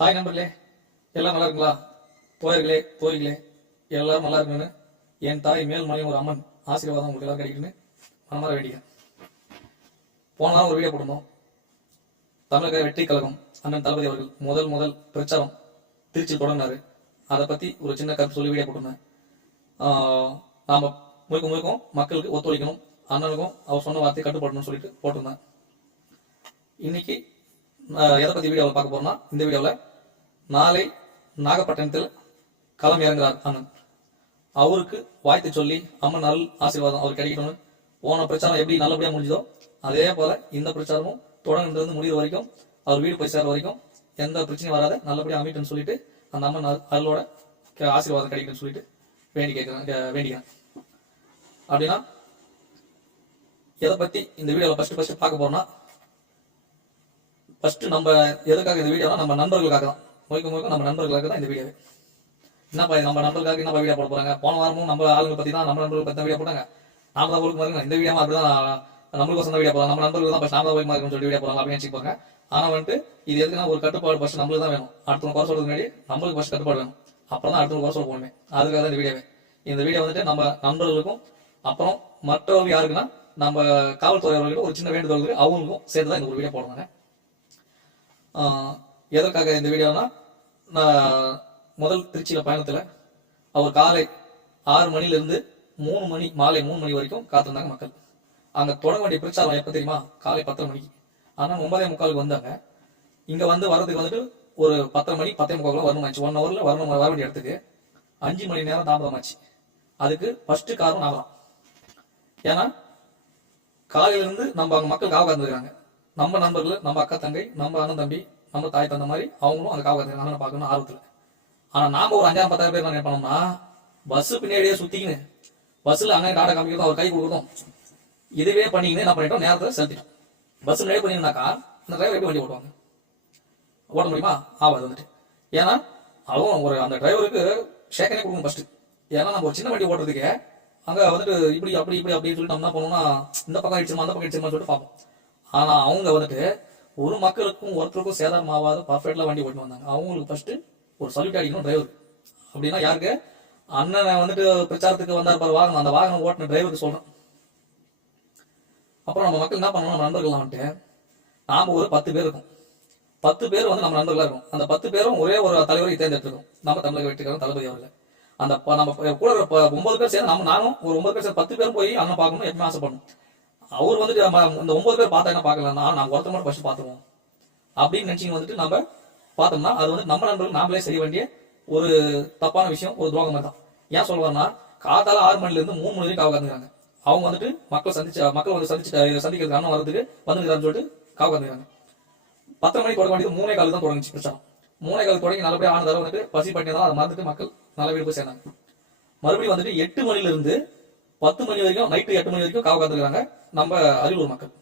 Hi நண்பர்களே. எல்லாம் நல்லா இருக்குங்களா? தோழர்களே தோழிகளே எல்லாரும் நல்லா இருக்குன்னு என் தாய் மேல் மலையும் ஒரு அம்மன் ஆசீர்வாதம் உங்களுக்கு எல்லாம் கிடைக்கணும்னு மனமார வேண்டிக்கிறேன். போன ஒரு வீடியோ போட்டிருந்தோம். தமிழக வெற்றி கழகம் அண்ணன் தளபதி அவர்கள் முதல் முதல் பிரச்சாரம் திருச்சியில் தொடங்கினாரு. அதை பத்தி ஒரு சின்ன கருத்து சொல்லி வீடியோ போட்டிருந்தேன். நாம முழுக்க முழுக்கும் மக்களுக்கு ஒத்துழைக்கணும் அண்ணனுக்கும் அவர் சொன்ன வார்த்தையை கட்டுப்படணும்னு சொல்லிட்டு போட்டிருந்தேன். இன்னைக்கு எதை பத்தி வீடியோவில் பார்க்க போறோம்னா இந்த வீடியோவில் நாளை நாகப்பட்டினத்தில் களம் இறங்குறார் அண்ணன். அவருக்கு வாழ்த்து சொல்லி அம்மன் நல் ஆசீர்வாதம் அவர் கிடைக்கணும்னு போன பிரச்சாரம் எப்படி நல்லபடியா முடிஞ்சதோ அதே போல இந்த பிரச்சாரமும் தொடர்ந்து முடிகிற வரைக்கும் அவர் வீடு போய் சேர்ற வரைக்கும் எந்த பிரச்சனையும் வராத நல்லபடியா அமைட்டுன்னு சொல்லிட்டு அந்த அம்மன் அருளோட ஆசீர்வாதம் கிடைக்கும்னு சொல்லிட்டு வேண்டி கேட்கிறேன் வேண்டிக்கிறேன். அப்படின்னா எதை பத்தி இந்த வீடியோவில் ஃபர்ஸ்ட் ஃபர்ஸ்ட் பார்க்க போறோம்னா ஃபர்ஸ்ட் நம்ம எதுக்காக இந்த வீடியோனா நம்ம நண்பர்களுக்காக தான்? முழுக்க முழுக்க நம்ம நண்பர்களுக்காக தான் இந்த வீடியோ என்னப்பா நம்ம நண்பர்களுக்காக என்னப்பா வீடியோ போட போறாங்க? போன வாரமும் நம்ம ஆளுங்க பத்தி தான் நம்ம நண்பர்கள் பத்தி தான் வீடியோ போட்டாங்க. நாம தான் ஒழுக்கமா இருக்கணும் இந்த வீடியோ அதுதான் நம்மளுக்கு சொந்த வீடியோ போடலாம். நம்ம நண்பர்கள் தான் ஃபர்ஸ்ட் நாம தான் ஒழுக்கமா இருக்கணும்னு சொல்லி வீடியோ போகலாம் அப்படின்னு வச்சுப்பாங்க ஆனா வந்துட்டு இது எதுக்குன்னா ஒரு கட்டுப்பாடு ஃபர்ஸ்ட் நம்மளுக்கு தான் வேணும். அடுத்தவங்க குறை சொல்றதுக்கு முன்னாடி நம்மளுக்கு ஃபர்ஸ்ட் கட்டுப்பாடு வேணும். அப்புறம் தான் அடுத்தவங்க குறை சொல்ல போகணுமே. அதுக்காக தான் இந்த வீடியோவே இந்த வீடியோ வந்துட்டு நம்ம நண்பர்களுக்கும் அப்புறம் மற்றவங்க யாருக்குன்னா நம்ம காவல்துறையவர்களுக்கு ஒரு சின்ன வேண்டுதல் அவங்களுக்கும் சேர்த்து தான் இந்த ஒரு வீடியோ போடுறாங்க எதற்காக இந்த வீடியோனா நான் முதல் திருச்சியில் பயணத்தில் அவர் காலை ஆறு மணிலேருந்து மூணு மணி மாலை மூணு மணி வரைக்கும் காத்திருந்தாங்க மக்கள். அங்கே தொடங்க வேண்டிய பிரச்சாரம் எப்போ தெரியுமா? காலை பத்தரை மணிக்கு. ஆனால் ஒன்பதே முக்காலுக்கு வந்தாங்க. இங்கே வந்து வர்றதுக்கு வந்துட்டு ஒரு பத்தரை மணி பத்தே முக்கால் வரணுமாச்சு. ஒன் ஹவரில் வரணும் வர வேண்டிய இடத்துக்கு அஞ்சு மணி நேரம் தாமதமாச்சு. அதுக்கு ஃபஸ்ட்டு காரணம் நான் தான் ஏன்னா காலையிலேருந்து நம்ம அங்கே மக்கள் காவ இருந்துருக்காங்க நம்ம நண்பர்கள் நம்ம அக்கா தங்கை நம்ம அண்ணன் தம்பி நம்ம தாய் தந்த மாதிரி அவங்களும் அந்த காவல் இருந்திருக்காங்க அண்ணனை பார்க்கணும் ஆர்வத்துல ஆனால் நாம ஒரு அஞ்சாயிரம் பத்தாயிரம் பேர் என்ன பண்ணோம்னா பஸ் பின்னாடியே சுற்றிக்கின்னு பஸ்ஸில் அங்கே காடை காமிக்கிறதும் அவர் கை கொடுக்கறதும் இதுவே பண்ணிக்கின்னு என்ன பண்ணிட்டோம்? நேரத்தை செலுத்திட்டோம். பஸ் முன்னாடி பண்ணிங்கனாக்கா அந்த டிரைவர் எப்படி வண்டி ஓட்டுவாங்க? ஓட்ட முடியுமா? ஆகாது வந்துட்டு. ஏன்னா அதுவும் ஒரு அந்த டிரைவருக்கு ஷேக்கனே கொடுக்கணும் ஃபஸ்ட்டு ஏன்னா நம்ம ஒரு சின்ன வண்டி ஓட்டுறதுக்கே அங்கே வந்துட்டு இப்படி அப்படி இப்படி அப்படின்னு சொல்லிட்டு நம்ம என்ன பண்ணோம்னா இந்த பக்கம் அடிச்சுமா அந்த பக்கம் அடிச்சுமா சொல்லிட்டு பார்ப்போம். ஆனா அவங்க வந்துட்டு ஒரு மக்களுக்கும் ஒருத்தருக்கும் சேதாரம் ஆகாத பர்ஃபெக்ட்ல வண்டி ஓட்டி வந்தாங்க. அவங்களுக்கு ஃபர்ஸ்ட் ஒரு சல்யூட் அடிக்கணும் டிரைவர் அப்படின்னா யாருக்கு? அண்ணனை வந்துட்டு பிரச்சாரத்துக்கு வந்தார் பாரு வாகனம். அந்த வாகனம் ஓட்டின டிரைவருக்கு சொல்றேன். அப்புறம் நம்ம மக்கள் என்ன பண்ணணும்? நம்ம வந்துட்டு நாம ஒரு பத்து பேர் இருக்கும். பத்து பேர் வந்து நம்ம நண்பர்களாக இருக்கும். அந்த பத்து பேரும் ஒரே ஒரு தலைவரை தேர்ந்தெடுத்திருக்கோம். நம்ம தமிழக வெற்றிக்காரன் தளபதி அவர்கள். அந்த நம்ம கூட ஒன்பது பேர் சேர்ந்து நம்ம நானும் ஒரு ஒன்பது பேர் சேர்ந்து பத்து பேரும் போய் அண்ணன் பார்க்கணும் எப்பவுமே ஆசைப்படணும் அவர் வந்துட்டு நம்ம இந்த ஒன்பது பேர் பார்த்தா என்ன பார்க்கலாம். நான் ஒருத்தர் மட்டும் ஃபர்ஸ்ட் பார்த்துருவோம். அப்படின்னு நினைச்சிங்க வந்துட்டு நம்ம பார்த்தோம்னா அது வந்து நம்ம நண்பர்கள் நாமளே செய்ய வேண்டிய ஒரு தப்பான விஷயம் ஒரு துரோகமாக தான். ஏன் சொல்லுவாருன்னா காத்தால ஆறு மணில இருந்து மூணு மணி வரைக்கும் காவ காத்துக்கிறாங்க அவங்க வந்துட்டு மக்கள் சந்திச்சு மக்கள் வந்து சந்திச்சு சந்திக்கிறதுக்கு அண்ணன் வரதுக்கு வந்துருக்கான்னு சொல்லிட்டு காவ காத்துக்கிறாங்க பத்தரை மணிக்கு தொடங்க வேண்டியது மூணே காலுக்கு தான் தொடங்கிச்சு பிரச்சனை மூணே கால் தொடங்கி நல்லபடியாக ஆன தடவை வந்துட்டு பசி பண்ணி தான் அதை மறந்துட்டு மக்கள் நல்ல வீடு போய் சேர்ந்தாங்க. மறுபடியும் வந்துட்டு எட்டு மணில இருந்து பத்து மணி வரைக்கும் நைட்டு எட்டு மணி வரைக்கும் காவ காத்துக்கிறாங்க நம்ம அரியலூர் மக்கள்.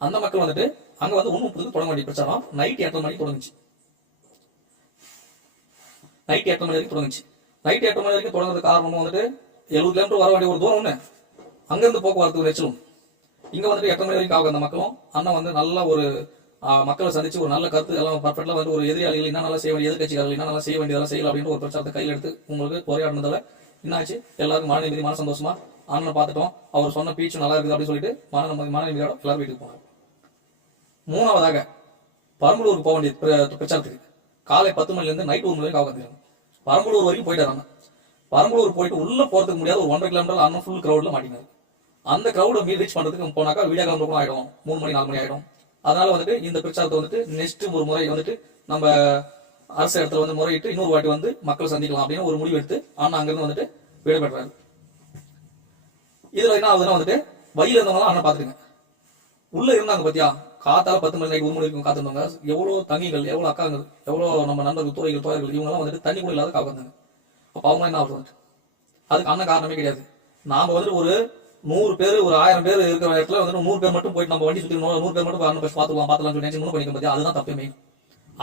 அந்த மக்கள் வந்துட்டு அங்க வந்து ஒண்ணு முப்பதுக்கு தொடங்க வேண்டிய பிரச்சாரம் நைட் எட்டு மணிக்கு தொடங்குச்சு. நைட் எட்டு மணி வரைக்கும் தொடங்குச்சு. நைட் எட்டு மணி வரைக்கும் தொடங்குறது காரணமும் வந்துட்டு எழுபது கிலோமீட்டர் வர வேண்டிய ஒரு தூரம் ஒண்ணு அங்கிருந்து போக்குவரத்து நெச்சலும் இங்க வந்துட்டு எட்டு மணி வரைக்கும் ஆகும் அந்த மக்களும் அண்ணன் வந்து நல்ல ஒரு மக்களை சந்திச்சு ஒரு நல்ல கருத்து எல்லாம் பர்ஃபெக்டா வந்து ஒரு எதிரியாளிகள் என்ன நல்லா செய்ய வேண்டிய எதிர்கட்சிகள் என்ன நல்லா செய்ய வேண்டியதெல்லாம் செய்யலாம் அப்படின்ற ஒரு பிரச்சாரத்தை கையில் எடுத்து உங்களுக்கு உரையாடினதால என்னாச்சு? எல்லாருக்கும் மன நிம்மதி மன சந்தோஷமா? அண்ணனை பார்த்துட்டோம். அவர் சொன்ன பீச்சும் நல்லா இருக்குது அப்படின்னு சொல்லிட்டு மன மன நிம்மதியோட எல்லாரும் வீட்டுக்கு போனாங்க. மூணாவதாக பரம்பலூருக்கு போக வேண்டிய பிரச்சாரத்துக்கு. காலை பத்து மணிலேருந்து நைட் ஒரு மணி வரைக்கும் காவல் பரம்பலூர் வரைக்கும் போயிட்டாங்க பரம்பலூர் போயிட்டு உள்ள போறதுக்கு முடியாத ஒரு ஒன்றரை கிலோமீட்டர் அண்ணன் ஃபுல் கிரௌட்ல மாட்டினாரு. அந்த கிரௌட மீட் ரீச் பண்றதுக்கு போனாக்கா வீடியோ கிளம்பு கூட ஆயிடும். மூணு மணி நாலு மணி ஆயிடும். அதனால வந்துட்டு இந்த பிரச்சாரத்தை வந்துட்டு நெக்ஸ்ட் ஒரு முறை வந்துட்டு நம்ம அரசு இடத்துல வந்து முறையிட்டு இன்னொரு வாட்டி வந்து மக்களை சந்திக்கலாம் அப்படின்னு ஒரு முடிவு எடுத்து அண்ணா அங்கிருந்து வந்துட்டு விடுபடுறாரு இதுல என்ன ஆகுதுன்னா வந்துட்டு வழியில இருந்தவங்க அண்ணன் பாத்துருங்க உள்ள இருந்தாங்க பத்தியா? காத்தால பத்து மணி நைட்டு ஒரு மணி வரைக்கும் காத்திருந்தவங்க. எவ்வளவு தங்கிகள் எவ்வளவு அக்காங்கள் எவ்வளவு நம்ம நண்பர்கள் துறைகள் தோழர்கள் இவங்க எல்லாம் வந்துட்டு தண்ணி கூட இல்லாத காப்பாந்தாங்க அப்ப அவங்க என்ன ஆகுது வந்துட்டு? அதுக்கு அண்ணன் காரணமே கிடையாது. நாம வந்துட்டு ஒரு நூறு பேர் ஒரு ஆயிரம் பேர் இருக்கிற இடத்துல வந்து நூறு பேர் மட்டும் போயிட்டு நம்ம வண்டி சுத்தி நூறு நூறு பேர் மட்டும் பார்த்துக்கலாம் போய் சொல்லி நினைச்சு முன்ன பண்ணிக்க பாத்தியா அதுதான் தப்பே மெயின்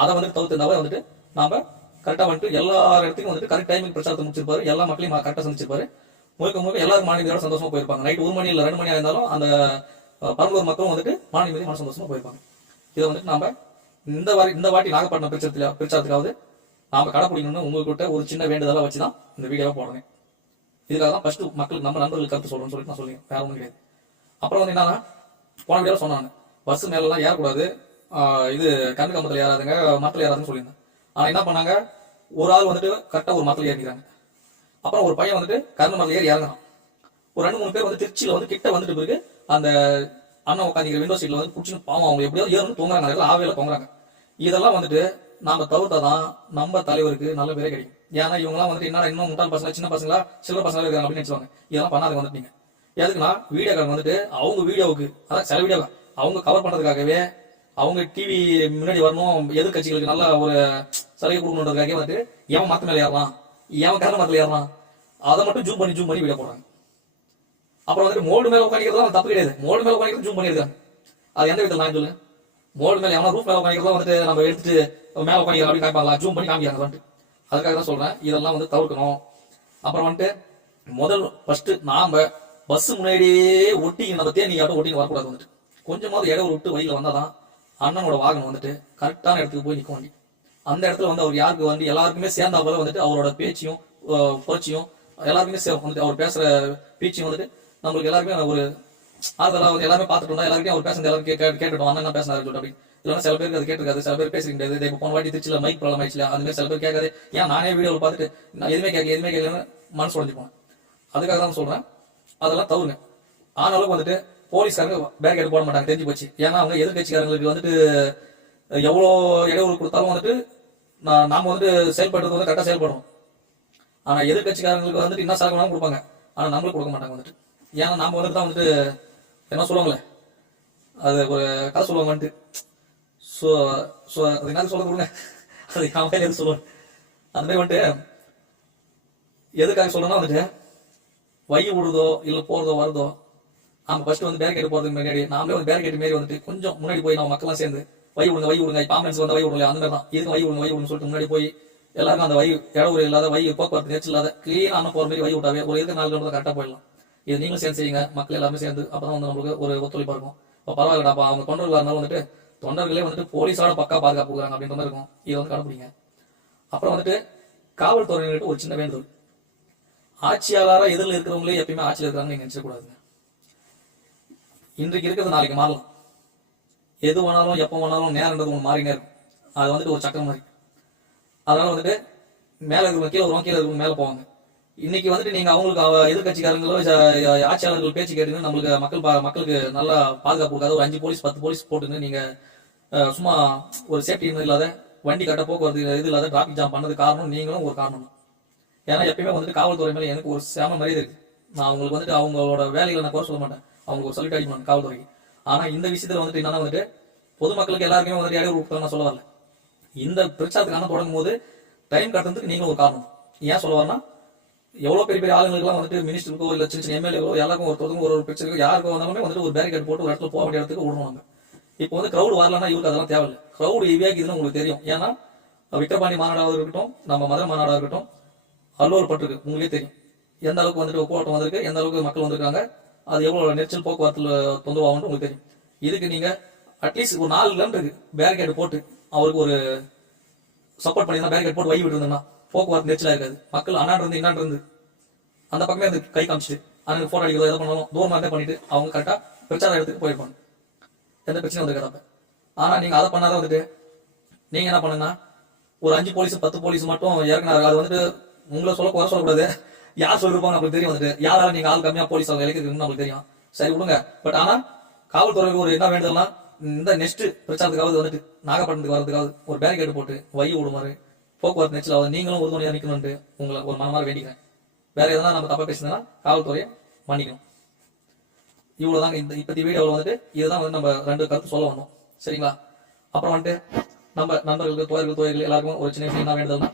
அதை வந்துட்டு தவிர்த்து வந்துட்டு நாம கரெக்டாக வந்துட்டு எல்லா இடத்துக்கும் வந்துட்டு கரெக்ட் டைமிங் பிரச்சாரத்தை முடிச்சிருப்பாரு. எல்லா மக்களையும் கரெக்டாக சந்திச்சிருப்பாரு. முழுக்க முழுக்க எல்லாரும் மாநிலத்தோட சந்தோஷமா போயிருப்பாங்க. நைட் ஒரு மணி இல்ல ரெண்டு மணி ஆயிருந்தாலும் அந்த பரம்பூர் மக்களும் வந்துட்டு மாநில மன சந்தோஷமா போயிருப்பாங்க. இதை வந்துட்டு நாம இந்த வாரி இந்த வாட்டி நாகப்பட்டினம் பிரிச்சதுல பிரச்சாரத்துக்காவது நாம கடைப்பிடிக்கணும்னு உங்ககிட்ட ஒரு சின்ன வேண்டுதலாக வச்சு தான் இந்த வீடியோவை போடுறேன். இதுக்காக தான் ஃபர்ஸ்ட் மக்களுக்கு நம்ம நண்பர்களுக்கு கருத்து சொல்றோம்னு சொல்லிட்டு நான் சொல்லுங்க வேற ஒன்றும் கிடையாது. அப்புறம் வந்து என்னன்னா போன வீடியோ சொன்னாங்க. பஸ் மேலலாம் ஏறக்கூடாது. இது கண்ணு கம்பத்தில் ஏறாதுங்க மரத்தில் ஏறாதுன்னு சொல்லியிருந்தேன். ஆனா என்ன பண்ணாங்க? ஒரு ஆள் வந்துட்டு கரெக்டாக ஒரு மரத்தில் ஏறிக்கிறாங்க. அப்புறம் ஒரு பையன் வந்துட்டு கருண மரத்தில் ஏறி இறங்குறான். ஒரு ரெண்டு மூணு பேர் வந்து திருச்சியில வந்து கிட்ட வந்துட்டு பிறகு அந்த அண்ணன் உட்காந்துக்கிற விண்டோ சீட்ல வந்து பிடிச்சின்னு பாவம் அவங்க எப்படியோ ஏறணும் தூங்குறாங்க. எல்லாம் ஆவையில் தூங்குறாங்க. இதெல்லாம் வந்துட்டு நாம தவிர்த்தாதான் நம்ம தலைவருக்கு நல்ல பேரே கிடைக்கும். ஏன்னா இவங்கலாம் வந்துட்டு என்ன இன்னும் முட்டாள் பசங்க சின்ன பசங்களா சில்லற பசங்களா இருக்காங்க அப்படின்னு நினைச்சுவாங்க. இதெல்லாம் பண்ணாத வந்துட்டீங்க. எதுக்குன்னா வீடியோக்காரங்க வந்துட்டு அவங்க வீடியோவுக்கு அதான் சில வீடியோ அவங்க கவர் பண்றதுக்காகவே அவங்க டிவி முன்னாடி வரணும் எதிர்கட்சிகளுக்கு நல்ல ஒரு சலுகை கொடுக்கணுன்றதுக்காக வந்துட்டு எவன் மத்த மேல ஏறலாம்? எவன் கரண மரத்துல ஏறலாம்? அதை மட்டும் ஜூம் பண்ணி ஜூம் பண்ணி வீடியோ போறாங்க. அப்புறம் வந்துட்டு மோல்டு மேல உட்காந்துக்கிறதுலாம் தப்பு கிடையாது. மோல்டு மேல உட்காந்து ஜூம் பண்ணிருக்காங்க அது எந்த விதத்தில் நான் சொல்லு மோல்டு மேல எவனா ரூப் மேல உட்காந்துக்கிறதா வந்துட்டு நம்ம எடுத்துட்டு மேல உட்காந்து அப்படின்னு காமிப்பாங்களா? ஜூம் பண்ணி காமிக்கிறாங்க வந்துட்டு. அதுக்காக தான் சொல்றேன். இதெல்லாம் வந்து தவிர்க்கணும். அப்புறம் வந்துட்டு முதல் ஃபர்ஸ்ட் நாம பஸ் முன்னாடியே ஒட்டிங்க நம்ம தேனி ஆட்டம் ஒட்டிங்க வரக்கூடாது வந்துட்டு. கொஞ்சமாவது இடம் விட்டு வழியில வந்தாதான் அண்ணனோட வாகனம் வந்துட்டு கரெக்டான இடத்துக்கு போய் நிற்க வண்டி. அந்த இடத்துல வந்து அவர் யாருக்கு வந்து எல்லாருக்குமே சேர்ந்தா போல வந்துட்டு அவரோட பேச்சையும் புரட்சியும் எல்லாருக்குமே சேரும். வந்துட்டு அவர் பேசுற பேச்சையும் வந்துட்டு நம்மளுக்கு எல்லாருமே ஒரு அதெல்லாம் வந்து எல்லாருமே பார்த்துட்டோம் எல்லாருக்கும் அவர் பேசுறது எல்லாரும் கே- கே- கேட்டுட்டோம். அண்ணன் என்ன பேசினாரு சொல்லிட்டு அப்படி. இல்லைன்னா சில பேருக்கு அது கேட்டிருக்காது. சில பேர் பேசிக்க முடியாது இப்போ போன வாட்டி திருச்சியில் மைக் ப்ராப்ளம் ஆயிடுச்சு அது மாதிரி சில பேர் கேட்காது. ஏன் நானே வீடியோவில் பார்த்துட்டு நான் எதுவுமே கேட்கல எதுவுமே கேட்கலன்னு மனசு உடஞ்சு போனேன். அதுக்காக தான் சொல்கிறேன் அதெல்லாம் தவறுங்க. ஆனாலும் வந்துட்டு போலீஸ்காரங்க பேரிகேட் போட மாட்டாங்க தெரிஞ்சு போச்சு. ஏன்னா அவங்க எதிர்கட்சிக்காரங்களுக்கு வந்துட்டு எவ்வளோ இடையூறு கொடுத்தாலும் வந்துட்டு நான் நாம வந்துட்டு செயல்படுறது வந்து கரெக்டாக செயல்படும் ஆனால் எதிர்கட்சிக்காரங்களுக்கு வந்துட்டு என்ன சாக வேணாலும் கொடுப்பாங்க. ஆனால் நம்மளுக்கு கொடுக்க மாட்டாங்க வந்துட்டு. ஏன்னா நாம வந்துட்டு தான் வந்துட்டு என்ன சொல்லுவாங்களே? அது ஒரு கதை சொல்லுவாங்க வந்துட்டு. ஸோ ஸோ அது என்ன சொல்ல கொடுங்க அது அவன் எது சொல்லுவேன் அந்த மாதிரி வந்துட்டு எதுக்காக சொல்றேன்னா வந்துட்டு வை விடுதோ இல்லை போகிறதோ வருதோ நாம ஃபர்ஸ்ட் வந்து பேரிகேட் போறதுக்கு முன்னாடி நாமளே வந்து பேரிகேட் மாரி வந்துட்டு கொஞ்சம் முன்னாடி போய் நம்ம மக்கள்லாம் சேர்ந்து வை விடுங்க வை விடுங்க இப்போ ஆம்புலன்ஸ் வந்து வை விடுங்க அந்த மாதிரி தான் இதுக்கு வை விடுங்க வை விடுங்க சொல்லிட்டு முன்னாடி போய் எல்லாருக்கும் அந்த வை இடஒரு இல்லாத வை போக்குவரத்து நெரிச்சல் இல்லாத கிளீனான போற மாதிரி வை விட்டாவே ஒரு இதுக்கு நாலு கிலோமீட்டர் கரெக்டாக போயிடலாம். இது நீங்களும் சேர்ந்து செய்யுங்க மக்கள் எல்லாமே சேர்ந்து அப்பதான் வந்து நம்மளுக்கு ஒரு ஒத்துழைப்பா இருக்கும். இப்போ பரவாயில்லடா அப்ப அவங்க தொண்டர்களாக இருந்தாலும் வந்துட்டு தொண்டர்களே வந்துட்டு போலீஸோட பக்கா பாதுகாப்பு கொடுக்குறாங்க அப்படின்ற மாதிரி இருக்கும். இதை வந்து கடைப்பிடிங்க. அப்புறம் வந்துட்டு காவல்துறையினர்கிட்ட ஒரு சின்ன வேண்டுதல் ஆட்சியாளராக எதிரில் இருக்கிறவங்களே எப்பயுமே ஆட்சியில் இருக்கிறாங்க நீங்க நினைச்சக்கூடாதுங்க இன்றைக்கு இருக்கிறது நாளைக்கு மாறலாம். எது வேணாலும் எப்போ வேணாலும் நேரன்றது ஒன்று மாறினே இருக்கும். அது வந்துட்டு ஒரு சக்கரம் மாதிரி. அதனால வந்துட்டு மேலே இருக்கிறவங்க கீழே வருவாங்க கீழே இருக்கிறவங்க மேலே போவாங்க. இன்னைக்கு வந்துட்டு நீங்க அவங்களுக்கு அவ- ஆட்சியாளர்கள் பேச்சு கேட்டீங்கன்னா நம்மளுக்கு மக்கள் பா- மக்களுக்கு நல்லா பாதுகாப்பு கொடுக்காத ஒரு அஞ்சு போலீஸ் பத்து போலீஸ் போட்டுன்னு நீங்க சும்மா ஒரு சேஃப்டி இல்லாத வண்டி கட்ட போக்குவரத்து இது இல்லாத டிராபிக் ஜாம் பண்ணது காரணம் நீங்களும் ஒரு காரணம். ஏன்னா எப்பயுமே வந்துட்டு காவல்துறை மேலே எனக்கு ஒரு சேம மரியாதை இருக்கு. நான் அவங்களுக்கு வந்துட்டு அவங்களோட வேலைகளை நான் குறை சொல்ல மாட்டேன். அவங்க ஒரு சல்யூட் அடிக்கணும் காவல்துறைக்கு. ஆனா இந்த விஷயத்துல வந்துட்டு என்னன்னா வந்துட்டு பொதுமக்களுக்கு எல்லாருக்குமே வந்துட்டு இடையூறு கொடுத்தா சொல்ல வரல. இந்த பிரச்சாரத்துக்கான தொடங்கும் போது டைம் கட்டுறதுக்கு நீங்களும் ஒரு காரணம். ஏன் சொல்ல வரனா எவ்வளவு பெரிய பெரிய ஆளுங்களுக்குலாம் வந்துட்டு மினிஸ்டருக்கோ இல்ல சின்ன சின்ன எம்எல்ஏக்கோ எல்லாருக்கும் ஒருத்தருக்கும் ஒரு ஒரு பிரச்சனைக்கோ யாருக்கும் வந்தாலுமே வந்துட்டு ஒரு பேரிகேட் போட்டு ஒரு இடத்துல போக வேண்டிய இடத்துக்கு விடுவாங்க இப்போ வந்து கிரௌட் வரலன்னா இவருக்கு அதெல்லாம் தேவையில்லை. கிரௌட் இவ்வியாக்குதுன்னு உங்களுக்கு தெரியும். ஏன்னா விக்கிரபாண்டி மாநாடாக இருக்கட்டும் நம்ம மதுரை மாநாடாக இருக்கட்டும் அல்லூர் பட்டிருக்கு உங்களுக்கே தெரியும். எந்த அளவுக்கு வந்துட்டு போராட்டம் வந்திருக்கு எந்த அளவுக்கு மக்கள் வந்திருக்காங்க அது எவ்வளவு நெரிச்சல் போக்குவரத்துல தொந்தரவாகும் உங்களுக்கு தெரியும். இதுக்கு நீங்க அட்லீஸ்ட் ஒரு நாலு கிலோமீட்டருக்கு பேரிகேட் போட்டு அவருக்கு ஒரு சப்போர்ட் பண்ணி பேரிகேட் போட்டு வை விட்டுருந்தோம்னா போக்குவரத்து நெரிச்சலா இருக்காது. மக்கள் அண்ணாண்டு இருந்து இருந்து அந்த பக்கமே அது கை காமிச்சிட்டு அண்ணனுக்கு போட்டோ அடிக்கிறதோ எதை பண்ணாலும் தூரமாக இருந்தே பண்ணிட்டு அவங்க கரெக்டாக பிரச்சார இடத்துக்கு போயிருப்பாங்க. எந்த பிரச்சனையும் வந்திருக்காது அப்ப. ஆனால் நீங்கள் அதை பண்ணாதான் வந்துட்டு நீங்கள் என்ன பண்ணுன்னா ஒரு அஞ்சு போலீஸ் பத்து போலீஸ் மட்டும் இறக்குனாரு. அது வந்துட்டு உங்களை சொல்ல குறை சொல்லக்கூடாது. யார் சொல்லிருப்பாங்க அப்படி தெரியும் வந்துட்டு? யாரால நீங்க ஆள் கம்மியா போலீஸ் அவங்க இலக்கு நம்மளுக்கு தெரியும். சரி விடுங்க. பட் ஆனா காவல்துறைக்கு ஒரு என்ன வேண்டுதல்னா இந்த நெக்ஸ்ட் பிரச்சாரத்துக்காவது வந்துட்டு நாகப்பட்டினத்துக்கு வரதுக்காவது ஒரு பேரிகேட் போட்டு வை விடுமாறு போக்குவரத்து நெச்சில் ஆகுது நீங்களும் உறுதுணையா நிக்கணும்னு உங்களை ஒரு மனமாற வேண்டிக்கிறேன். வேற எதனா நம்ம தப்பா பேசுனா காவல்துறையை மன்னிக்கணும். இவ்வளவுதாங்க இந்த இப்பத்தி வீடியோவில் வந்துட்டு இதுதான் வந்து நம்ம ரெண்டு கருத்து சொல்ல வந்தோம். சரிங்களா? அப்புறம் வந்துட்டு நம்ம நண்பர்களுக்கு தோழர்கள் தோழர்கள் எல்லாருக்கும் ஒரு சின்ன விஷயம் என்ன வேண்டுதல்னா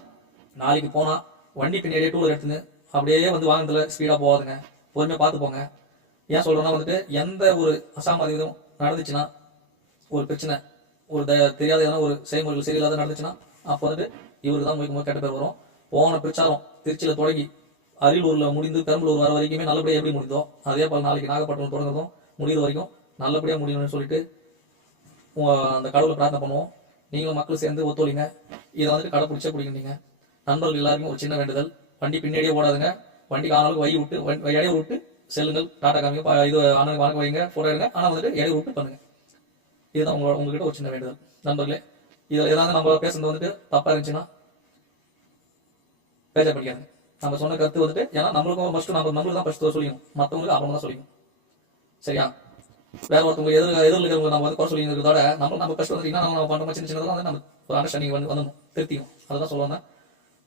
நாளைக்கு போனா வண்டி பின்னாடியே டூலர் எடுத்துன்னு அப்படியே வந்து வாகனத்தில் ஸ்பீடாக போகாதுங்க. பொறுமையாக பார்த்து போங்க ஏன் சொல்றேன்னா வந்துட்டு எந்த ஒரு அசாமதியம் நடந்துச்சுன்னா ஒரு பிரச்சனை ஒரு த- தெரியாத ஏதாவது ஒரு செயல்முறைகள் சரியில்லாத நடந்துச்சுன்னா அப்போ வந்துட்டு இவருக்கு தான் மிக கெட்ட பேர் வரும். போன பிரச்சாரம் திருச்சியில் தொடங்கி அரியலூரில் முடிந்து பெரம்பலூர் வர வரைக்குமே நல்லபடியாக எப்படி முடிந்தோ அதே போல் நாளைக்கு நாகப்பட்டினம் தொடங்குறதும் முடிகிற வரைக்கும் நல்லபடியாக முடியணும்னு சொல்லிட்டு அந்த கடவுளை பிரார்த்தனை பண்ணுவோம். நீங்களும் மக்கள் சேர்ந்து ஒத்துழைங்க. இதை வந்துட்டு கடைப்பிடிச்சே பிடிக்கிறீங்க நண்பர்கள் எல்லாருக்கும் ஒரு சின்ன வேண்டுதல். வண்டி பின்னாடியே ஓடாதுங்க. வண்டிக்கு ஆனாலும் வை விட்டு வ- விட்டு செல்லுங்கள். டாடா காமிங்க இது அண்ணனுக்கு வணக்கம் வைங்க போட்டோ எடுங்க. ஆனால் வந்துட்டு இடையில விட்டு பண்ணுங்க. இதுதான் உங்களோட உங்ககிட்ட ஒரு சின்ன வேண்டுதல். நண்பர்களே இது ஏதாவது நம்ம பேசுறது வந்துட்டு தப்பா இருந்துச்சுன்னா பேஜா படிக்காது நம்ம சொன்ன கருத்து வந்துட்டு ஏன்னா நம்மளுக்கும் ஃபர்ஸ்ட் நம்ம நம்மளுக்கு தான் ஃபர்ஸ்ட் சொல்லிக்கணும். மற்றவங்களுக்கு அப்புறம் தான் சொல்லிக்கணும். சரியா? வேற ஒருத்தவங்க எதிர் எதிரில் இருக்கிறவங்க நம்ம வந்து குறை சொல்லி இருக்கிறதோட நம்ம நம்ம கஷ்டம் வந்துட்டீங்கன்னா நம்ம பண்ணுற சின்ன சின்னதெல்லாம் வந்து நம்ம ஒரு அண்டர்ஸ்டாண்டிங் வந்து வந்து திருத்திக்கணும். அதுதான் சொல்லுவாங்க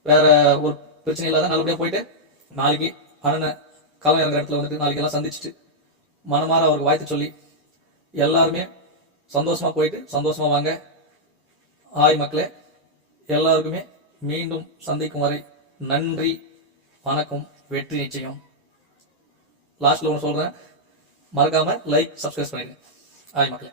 வேற ஒரு பிரச்சனை இல்லாத நல்லபடியா போயிட்டு நாளைக்கு அண்ணனை களம் இறங்குற இடத்துல வந்துட்டு நாளைக்கு எல்லாம் சந்திச்சுட்டு மனமாற அவருக்கு வாழ்த்து சொல்லி எல்லாருமே சந்தோஷமா போயிட்டு சந்தோஷமா வாங்க. ஹாய் மக்களே. எல்லாருக்குமே மீண்டும் சந்திக்கும் வரை நன்றி வணக்கம் வெற்றி நிச்சயம். லாஸ்ட்ல ஒன்று சொல்றேன். மறக்காம லைக் சப்ஸ்கிரைப் பண்ணிடுங்க. ஹாய் மக்களே.